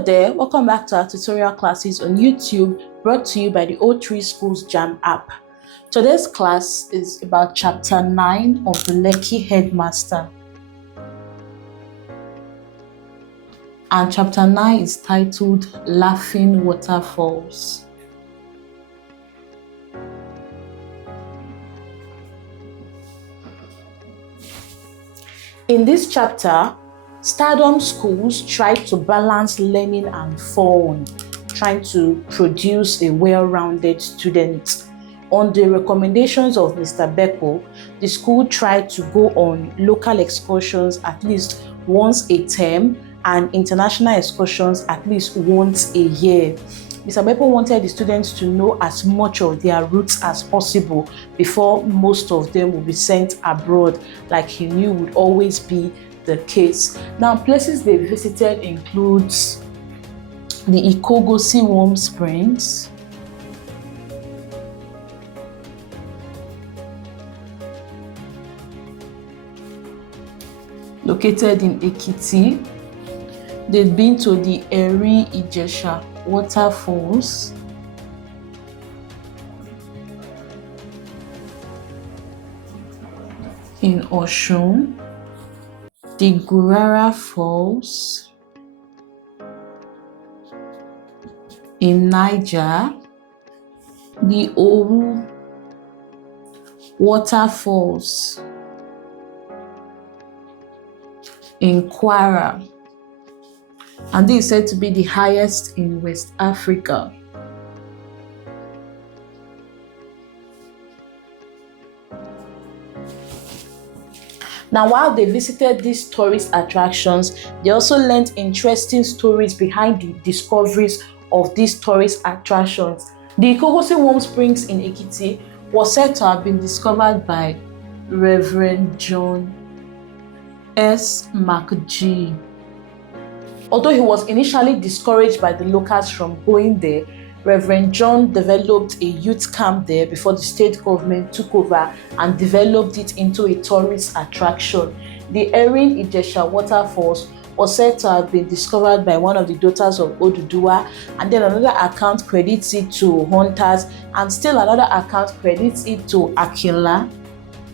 Hello there, welcome back to our tutorial classes on YouTube, brought to you by the O3 Schools JAMB app. Today's class is about chapter 9 of the Lekki Headmaster. And chapter 9 is titled Laughing Waterfalls. In this chapter, Stardom schools try to balance learning and fun, trying to produce a well-rounded student. On the recommendations of Mr. Beko, the school tried to go on local excursions at least once a term and international excursions at least once a year. Mr. Beko wanted the students to know as much of their roots as possible before most of them will be sent abroad, like he knew would always be the case. Now, places they visited includes the Ikogosi Warm Springs, located in Ekiti. They've been to the Eri Ijesha Waterfalls, in Osun, the Gurara Falls in Niger, the Owu Waterfalls in Kwara, and this is said to be the highest in West Africa. Now, while they visited these tourist attractions, they also learned interesting stories behind the discoveries of these tourist attractions. The Ikogosi Warm Springs in Ekiti was said to have been discovered by Reverend John S. McG. Although he was initially discouraged by the locals from going there, Reverend John developed a youth camp there before the state government took over and developed it into a tourist attraction. The Erin Ijesha Waterfalls was said to have been discovered by one of the daughters of Oduduwa, and then another account credits it to hunters, and still another account credits it to Akinla,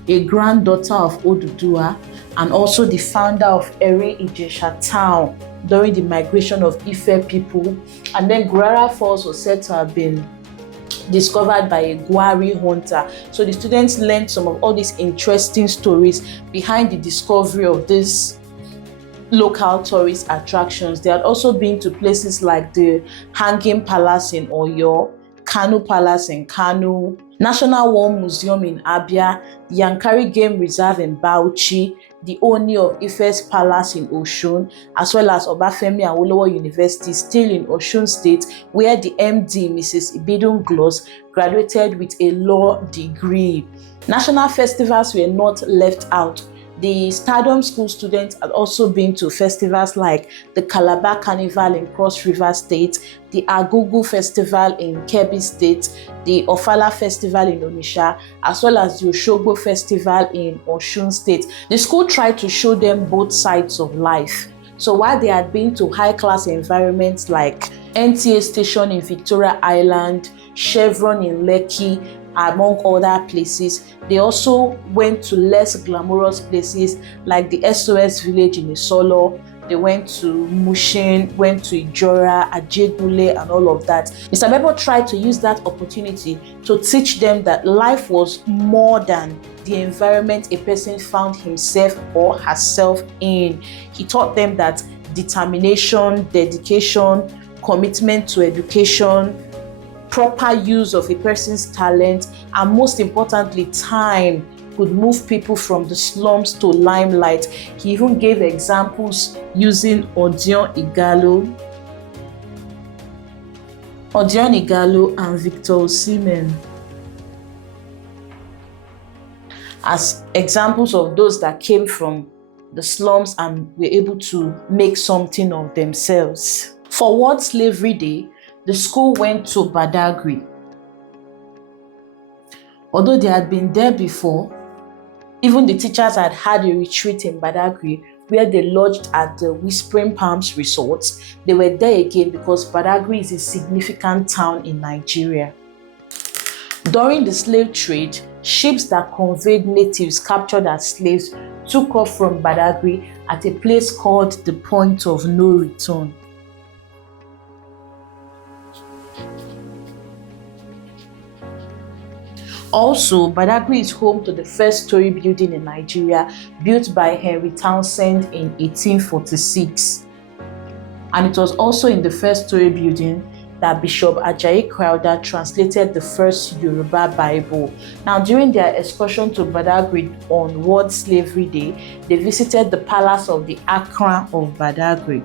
a granddaughter of Oduduwa, and also the founder of Erin Ijesha town during the migration of Ife people. And then Gurara Falls was said to have been discovered by a Gwari hunter. So the students learned some of all these interesting stories behind the discovery of these local tourist attractions. They had also been to places like the Hanging Palace in Oyo, Kanu Palace in Kanu, National War Museum in Abia, the Yankari Game Reserve in Bauchi, the Oni of Ife's Palace in Osun, as well as Obafemi Awolowo University, still in Osun State, where the MD, Mrs. Ibidun Gloss, graduated with a law degree. National festivals were not left out. The Stardom School students had also been to festivals like the Calabar Carnival in Cross River State, the Agugu Festival in Kebbi State, the Ofala Festival in Onitsha, as well as the Oshogbo Festival in Osun State. The school tried to show them both sides of life. So while they had been to high-class environments like NTA Station in Victoria Island, Chevron in Lekki, among other places, they also went to less glamorous places like the SOS village in Isolo. They went to Mushin, went to Ijora, Ajegule, and all of that. Mr. Bebo tried to use that opportunity to teach them that life was more than the environment a person found himself or herself in. He taught them that determination, dedication, commitment to education, proper use of a person's talent, and most importantly, time, could move people from the slums to limelight. He even gave examples using Odion Igalo and Victor Osimhen as examples of those that came from the slums and were able to make something of themselves. For World Slavery Day, the school went to Badagri. Although they had been there before, even the teachers had had a retreat in Badagri where they lodged at the Whispering Palms Resort. They were there again because Badagri is a significant town in Nigeria. During the slave trade, ships that conveyed natives captured as slaves took off from Badagri at a place called the Point of No Return. Also, Badagri is home to the first story building in Nigeria, built by Henry Townsend in 1846. And it was also in the first story building that Bishop Ajayi Crowther translated the first Yoruba Bible. Now, during their excursion to Badagri on World Slavery Day, they visited the palace of the Akran of Badagri.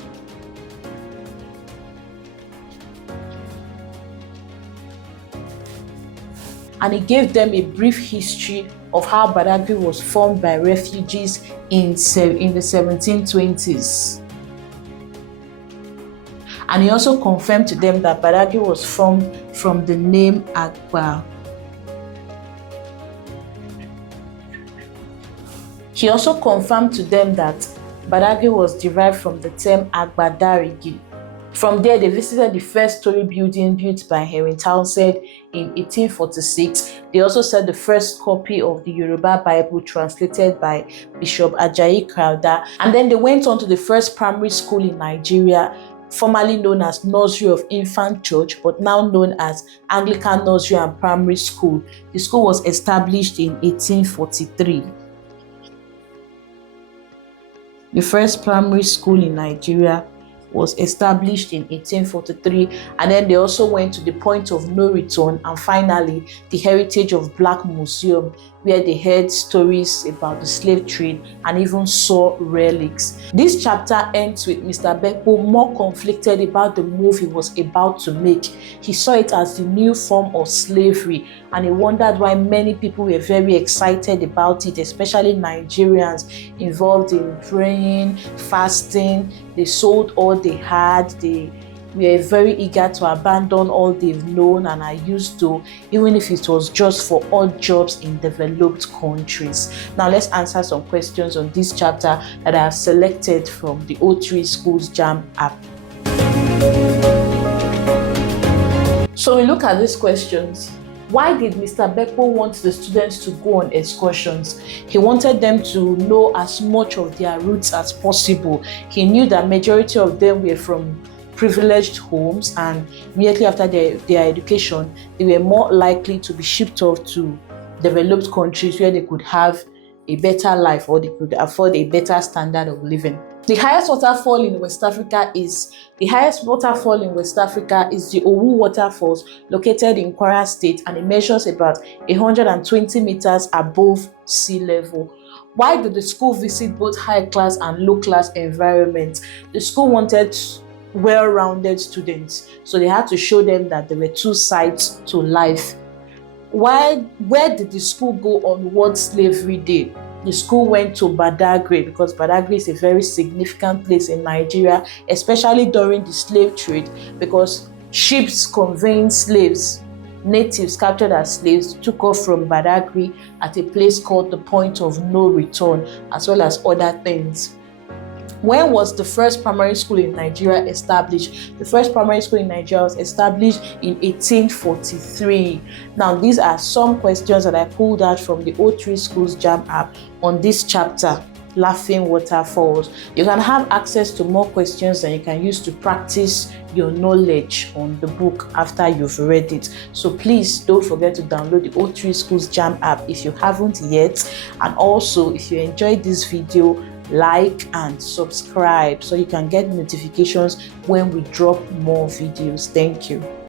And it gave them a brief history of how Badagri was formed by refugees in the 1720s. And he also confirmed to them that Badagri was formed from the name Agba. He also confirmed to them that Badagri was derived from the term Agbadarigi. From there, they visited the first story building built by Henry Townsend in 1846. They also saw the first copy of the Yoruba Bible translated by Bishop Ajayi Crowther. And then they went on to the first primary school in Nigeria, formerly known as Nursery of Infant Church, but now known as Anglican Nursery and Primary School. The school was established in 1843. The first primary school in Nigeria was established in 1843, and then they also went to the Point of No Return, and finally the Heritage of Black Museum, where they heard stories about the slave trade and even saw relics. This chapter ends with Mr. Bekpo more conflicted about the move he was about to make. He saw it as the new form of slavery, and he wondered why many people were very excited about it, especially Nigerians involved in praying, fasting. They sold all they had. They were very eager to abandon all they've known and are used to, even if it was just for odd jobs in developed countries. Now let's answer some questions on this chapter that I have selected from the O3 Schools JAMB app. So we look at these questions. Why did Mr. Bekpo want the students to go on excursions? He wanted them to know as much of their roots as possible. He knew that majority of them were from privileged homes, and immediately after their education, they were more likely to be shipped off to developed countries where they could have a better life or they could afford a better standard of living. The highest waterfall in West Africa is the Owu Waterfalls, located in Kwara State, and it measures about 120 meters above sea level. Why did the school visit both high-class and low-class environments? The school wanted well-rounded students, so they had to show them that there were two sides to life. Where did the school go on World Slavery Day? The school went to Badagri because Badagri is a very significant place in Nigeria, especially during the slave trade, because ships conveying slaves, natives captured as slaves, took off from Badagri at a place called the Point of No Return, as well as other things. When was the first primary school in Nigeria established? The first primary school in Nigeria was established in 1843. Now, these are some questions that I pulled out from the O3 Schools JAMB app on this chapter, Laughing Waterfalls. You can have access to more questions that you can use to practice your knowledge on the book after you've read it. So please don't forget to download the O3 Schools JAMB app if you haven't yet. And also, if you enjoyed this video, like and subscribe so you can get notifications when we drop more videos. Thank you.